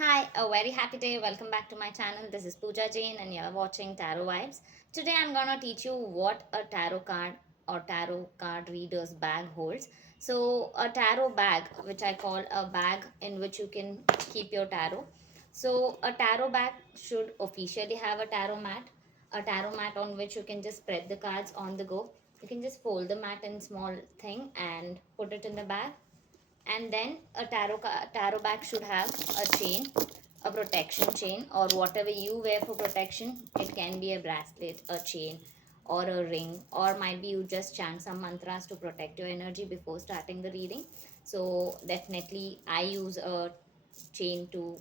Hi, a very happy day. Welcome back to my channel. This is Pooja Jain and you're watching Tarot Vibes. Today I'm gonna teach you what a tarot card or tarot card reader's bag holds. So a tarot bag, which I call a bag in which you can keep your tarot. So a tarot bag should officially have a tarot mat on which you can just spread the cards on the go. You can just fold the mat in small thing and put it in the bag, and then a tarot bag should have a chain, a protection chain, or whatever you wear for protection. It can be a bracelet, a chain, or a ring, or might be you just chant some mantras to protect your energy before starting the reading. So definitely I use a chain to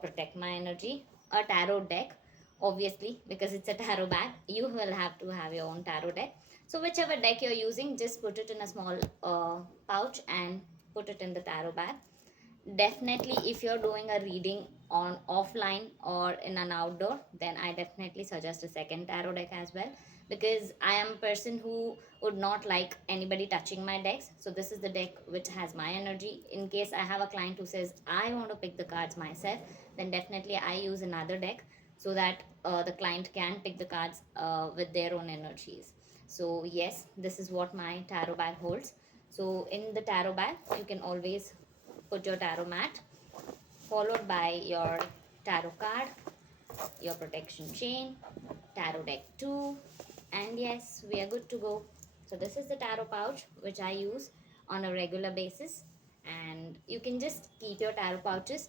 protect my energy. A tarot deck, obviously, because it's a tarot bag, you will have to have your own tarot deck. So whichever deck you're using, just put it in a small pouch and put it in the tarot bag. Definitely, if you're doing a reading on offline or in an outdoor, then I definitely suggest a second tarot deck as well, because I am a person who would not like anybody touching my decks. So this is the deck which has my energy. In case I have a client who says I want to pick the cards myself, then definitely I use another deck, so that the client can pick the cards with their own energies. So yes, this is what my tarot bag holds. So in the tarot bag, you can always put your tarot mat, followed by your tarot card, your protection chain, tarot deck 2, and yes, we are good to go. So this is the tarot pouch which I use on a regular basis, and you can just keep your tarot pouches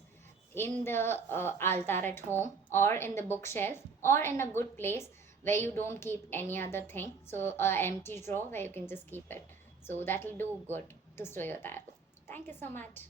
in the altar at home, or in the bookshelf, or in a good place where you don't keep any other thing. So a empty drawer where you can just keep it. So that will do good to store your tarot. Thank you so much.